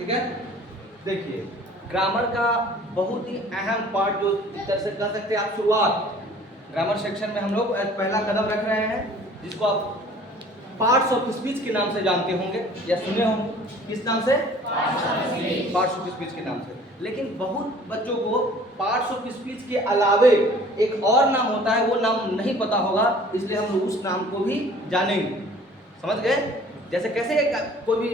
ठीक है। देखिए ग्रामर का बहुत ही अहम पार्ट जो इस तरह से कह सकते हैं आप शुरुआत ग्रामर सेक्शन में हम लोग पहला कदम रख रहे हैं, जिसको आप पार्ट्स ऑफ स्पीच के नाम से जानते होंगे या सुने होंगे। किस नाम से? पार्ट्स ऑफ स्पीच के नाम से। लेकिन बहुत बच्चों को पार्ट्स ऑफ स्पीच के अलावे एक और नाम होता है, वो नाम नहीं पता होगा, इसलिए हम लोग उस नाम को भी जानेंगे। समझ गए? जैसे कैसे कोई भी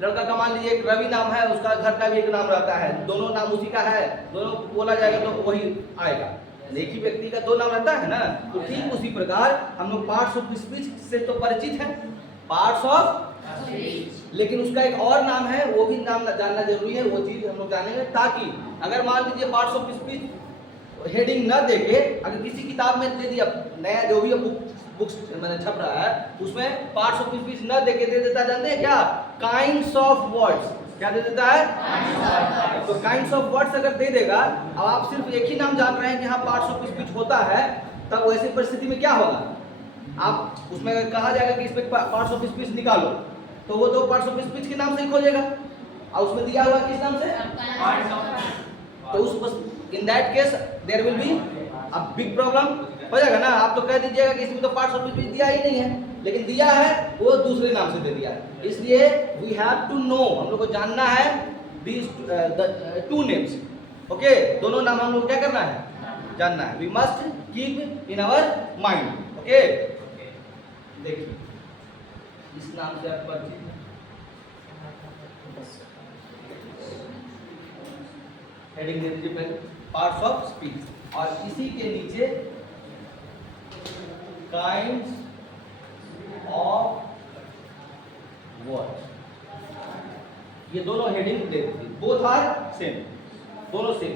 लड़का का मान लीजिए एक रवि नाम है, उसका घर का भी एक नाम रहता है, दोनों नाम उसी का है, दोनों बोला जाएगा तो वही आएगा। एक ही व्यक्ति का दो नाम रहता है ना, तो ठीक उसी प्रकार हम लोग पार्ट्स ऑफ स्पीच से तो परिचित हैं, पार्ट्स ऑफ, लेकिन उसका एक और नाम है, वो भी नाम जानना जरूरी है, वो चीज हम लोग जानेंगे, ताकि अगर मान लीजिए पार्ट्स ऑफ स्पीच हेडिंग न देके अगर किसी किताब में दे दिया, नया जो भी बुक्स मैंने छप रहा है उसमें पार्ट्स ऑफ स्पीच न देके दे देता, जानते हैं क्या? Kinds of words. क्या दे देता है? तो काइंड्स ऑफ वर्ड्स अगर दे देगा, अब आप सिर्फ एक ही नाम जान रहे हैं कि हाँ पार्ट्स ऑफ स्पीच होता है, तब वैसी परिस्थिति में क्या होगा? आप उसमें कहा जाएगा कि इसमें पार्ट्स ऑफ स्पीच निकालो, तो वो दो पार्ट्स ऑफ स्पीच के नाम से ही खोजेगा, और उसमें दिया हुआ किस नाम से? तो उस in that case there will be a big problem हो जाएगा ना। आप तो कह दीजिएगा कि इसमें तो पार्ट्स ऑफ स्पीच दिया ही नहीं है, लेकिन दिया है वो दूसरे नाम से दे दिया है। इसलिए वी हैव टू नो, हम लोग को जानना है दीज टू नेम्स। ओके, दोनों नाम हम लोग क्या करना है? जानना है। We must keep in our mind. Okay, देखिए इस नाम से आप परिचित हैं, हेडिंग दे दीजिए पहले पार्ट्स ऑफ स्पीच, और इसी के नीचे काइंड्स ऑफ वर्ड्स। ये दोनों हेडिंग दे दीजिए, बोथ आर सेम, दोनों सेम।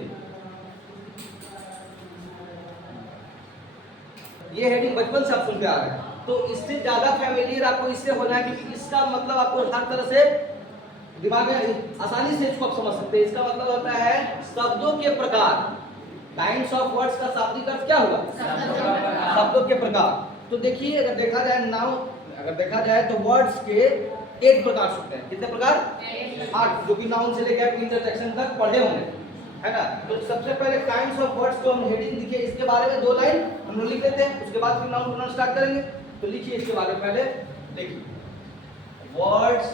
ये हेडिंग बचपन से आप सुनते आ रहे हैं, तो इससे ज्यादा फैमिलियर आपको इससे होना है, क्योंकि इसका मतलब आपको हर तरह से दिमाग में आसानी से इसको आप समझ सकते हैं। इसका मतलब होता है शब्दों के प्रकार। काइंड्स ऑफ वर्ड्स का शाब्दिक अर्थ क्या होगा? शब्दों के प्रकार। तो देखिए अगर देखा जाए नाउ, अगर देखा जाए तो वर्ड्स के 8 प्रकार होते हैं। कितने प्रकार? 8, जो कि नाउन से लेकर इंटरजेक्शन तक पढ़े होंगे, है ना। तो सबसे पहले काइंड्स ऑफ वर्ड्स को हम हेडिंग लिखिए, इसके बारे में 2 लाइन हम लोग लिख लेते हैं, उसके बाद फिर नाउन बनाना स्टार्ट करेंगे। तो लिखिए इसके बारे में पहले, देखिए words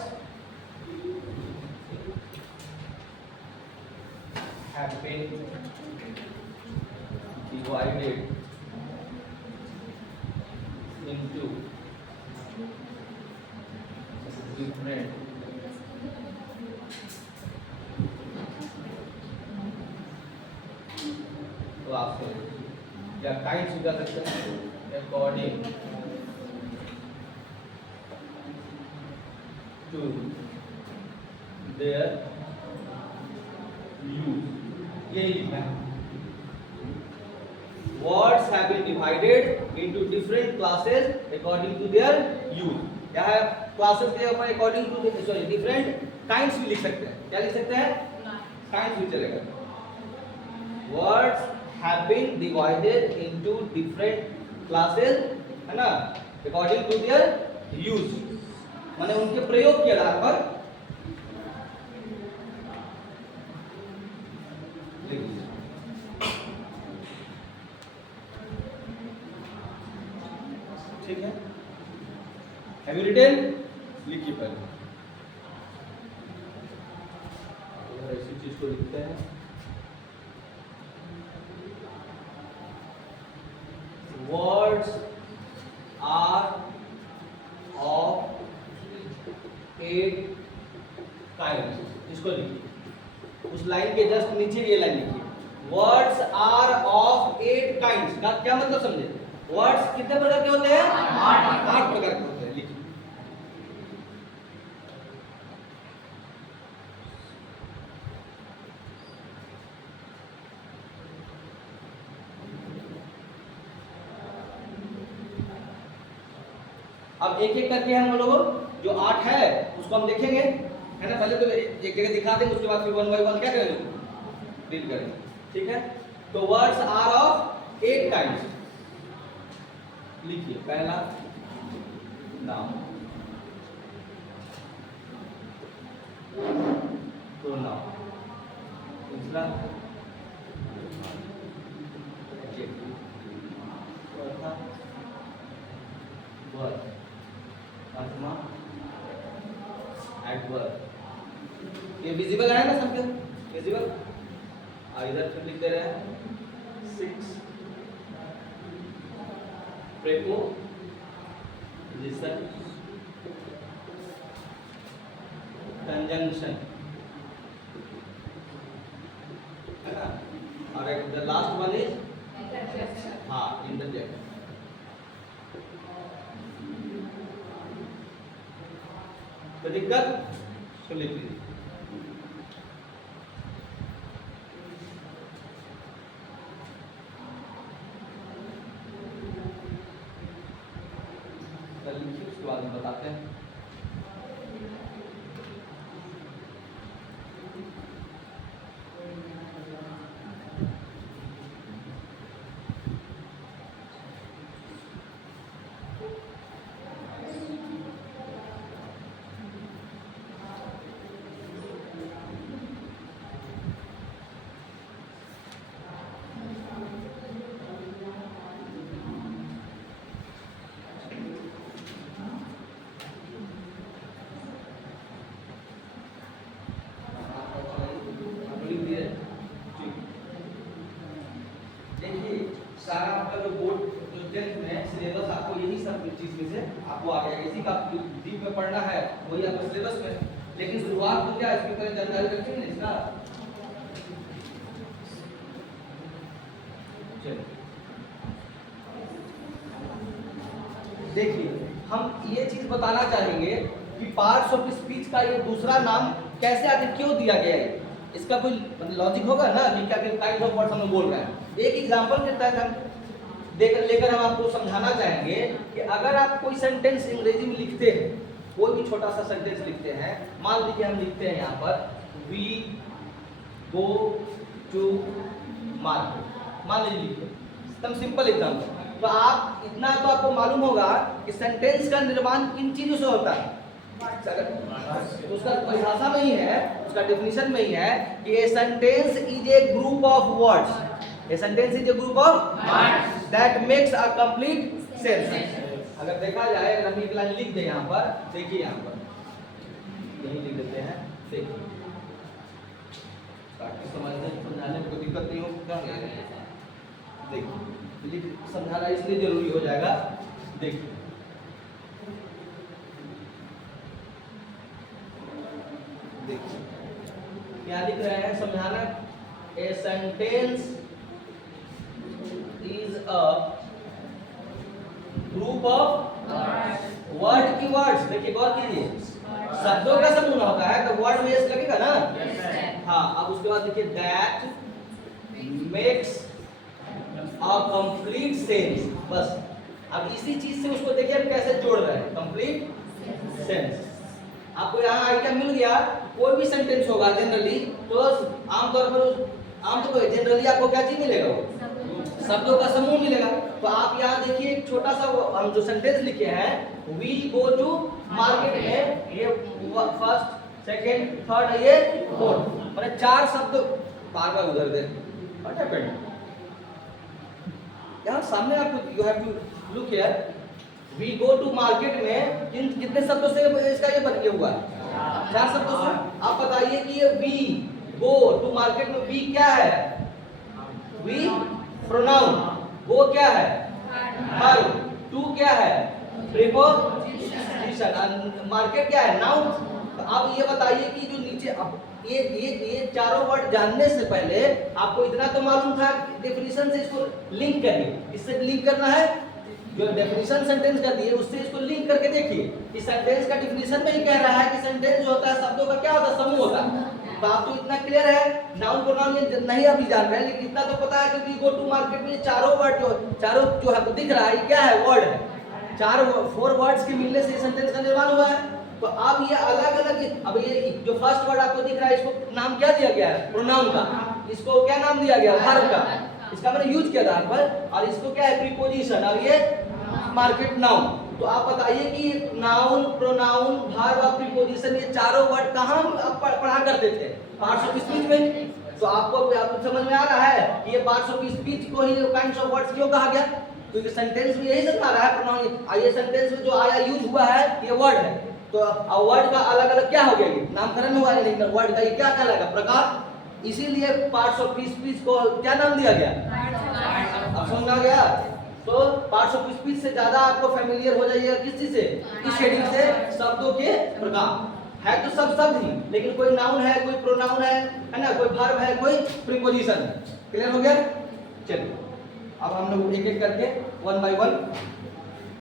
have been divided into different classes या काइंड्स भी कर सकते हैं, अकॉर्डिंग टू देयर यूज। यही लिखना है। Words have been divided into different classes according to their use. यहाँ classes के ऊपर according to different kinds भी लिख सकते हैं। क्या लिख सकते हैं? Kinds भी चलेगा। Words have been divided into different classes, है ना, according to their use, माने उनके प्रयोग के आधार पर। ठीक है, हैव यू रिटन? लिखिए पहले, ऐसी चीज को लिखते हैं। Words are of 8 kinds. इसको लिखिए, उस लाइन के जस्ट नीचे ये लाइन लिखिए, वर्ड्स आर ऑफ 8 काइंड्स। का क्या मतलब समझे? वर्ड्स कितने प्रकार के होते हैं? 8 प्रकार के होते हैं। लिखिए, अब एक एक करके हम लोग जो 8 है उसको हम देखेंगे, है ना। पहले तो एक जगह दिखा देंगे, उसके बाद फिर 1 बाय 1 क्या करेंगे? रीड करेंगे। ठीक है, तो वर्ड्स आर ऑफ 8 काइंड्स। लिखिए, पहला नाउन, प्रोनाउन। दूसरा एडजेक्टिव, चौथा वर्ब, पांचवा एडवर्ब। ये विजिबल है ना सबके? विजिबल। और इधर फिर लिख दे रहे हैं 6 प्रेपोजिशन, कंजंक्शन, है ना? और द लास्ट वन इज हाँ इंटरजेक्शन। तो दिक्कत तो लिख लीजिए। उसके बाद में बताते हैं। सारा आपका जो बोर्ड जो 10th में सिलेबस आपको यही सब चीज में से आपको आ गया। इसी का डीप में पढ़ना है वही आपका सिलेबस में। लेकिन शुरुआत तो क्या इसकी तरह जानकारी रखेंगे ना इसका। चलिए देखिए, हम ये चीज बताना चाहेंगे कि पार्ट्स ऑफ स्पीच का ये दूसरा नाम कैसे आगे क्यों दिया गया है। इसका कोई लॉजिक होगा ना कि क्या काइंड ऑफ वर्ड्स हम बोल रहे हैं। एक एग्जांपल के तहत हम लेकर हम आपको समझाना चाहेंगे कि अगर आप कोई सेंटेंस अंग्रेजी में लिखते हैं, कोई भी छोटा सा सेंटेंस लिखते हैं, मान लीजिए हम लिखते हैं यहाँ पर वी गो टू मार्केट, मान लीजिए लिखते हैं, एकदम सिंपल एग्जांपल। तो आप इतना तो आपको मालूम होगा कि सेंटेंस का निर्माण किन चीजों से होता है। तो उसका परिभाषा में ही है, उसका डेफिनेशन में ही है कि a sentence is a group of words, a sentence is a group of words that makes a complete sense. अगर देखा जाए, अगर हम एक लाइन लिख दें यहाँ पर, देखिए यहाँ पर यही लिख देते हैं, देखिए ताकि समझने समझाने में कोई दिक्कत नहीं हो। देखिए समझाना इसलिए जरूरी हो जाएगा। देखिए क्या लिख रहे हैं समझाना, a sentence is a group of word की वर्ड्स। देखिए गौर कीजिए, शब्दों का समूह होता है तो वर्ड में एस लगेगा ना। हाँ, अब उसके बाद देखिए that makes a complete sense. बस अब इसी चीज से उसको देखिए हम कैसे जोड़ रहे हैं, कंप्लीट सेंस। आपको यहाँ आइडिया मिल गया। कोई भी सेंटेंस होगा जनरली तो आमतौर पर जनरली आपको क्या चीज मिलेगा, शब्दों का समूह मिलेगा। तो आप यहाँ देखिए एक छोटा सा हम जो सेंटेंस लिखे हैं, वी गो टू मार्केट में, ये फर्स्ट सेकंड थर्ड ये फोर्थ, मतलब 4 शब्द बार बार उधर दे। व्हाट हैपेंड यहाँ सामने आपको, you have to look here, we go to market में कितने शब्दों से इसका ये बन हुआ है, 4 शब्दों से। आप बताइए कि ये वी गो टू मार्केट में वी क्या है, वी प्रोनाउन, गो क्या है वर्ब, टू क्या है प्रीपोजिशन, मार्केट क्या है नाउन। तो आप ये बताइए कि जो नीचे अब ये चारों वर्ड जानने से पहले आपको इतना तो मालूम था डेफिनेशन से इसको लिंक करिए। इससे लिंक करना है, जो डेफिनेशन सेंटेंस का दिए उससे इसको लिंक करके देखिए। इस सेंटेंस का डेफिनेशन में ही कह रहा है कि सेंटेंस जो होता है शब्दों का क्या होता है, समूह होता है। तो आप तो इतना क्लियर है, नाउन प्रोनाउन में नहीं अभी जान रहे हैं, लेकिन इतना तो पता है कि वी गो टू मार्केट में चारों वर्ड चारों जो है दिख रहा है क्या है, वर्ड है। 4 वर्ड्स के मिलने से सेंटेंस का निर्माण हुआ है। तो अब ये अलग अलग, अब ये जो फर्स्ट वर्ड आपको दिख रहा है इसको नाम क्या दिया गया है, प्रोनाउन का। इसको क्या नाम दिया गया, वर्ब का। इसका मैंने यूज किया था पर, और इसको क्या है प्रीपोजिशन, और ये मार्केट नाउन। तो आप बताइए कि नाउन, प्रोनाउन, वर्ब और प्रीपोजिशन ये चारों वर्ड कहाँ आप पढ़ा करते थे? पार्ट्स ऑफ स्पीच में। तो आपको समझ में आ रहा है कि ये पार्ट्स ऑफ स्पीच को ही काइंड्स ऑफ वर्ड्स क्यों कहा गया? क्योंकि सेंटेंस में यही समझा रहा है प्रोनाउन। ये सेंटेंस में जो आया यूज हुआ है ये वर्ड है, तो वर्ड का अलग अलग क्या हो गया? ये नामकरण हुआ है, लेकिन वर्ड का ये क्या कहलाएगा? प्रकार। इसीलिए पार्ट्स ऑफ स्पीच को क्या नाम दिया गया? अब समझ आ गया? तो पार्ट्स ऑफ स्पीच से ज्यादा आपको फेमिलियर हो जाइएगा किस चीज से? इस शेडिंग से, शब्दों के प्रकार। है तो सब शब्द ही, लेकिन कोई नाउन है, कोई प्रोनाउन है ना, कोई वर्ब है, कोई प्रीपोजिशन है। क्लियर हो गया? चलिए अब हम लोग एक एक करके वन बाय वन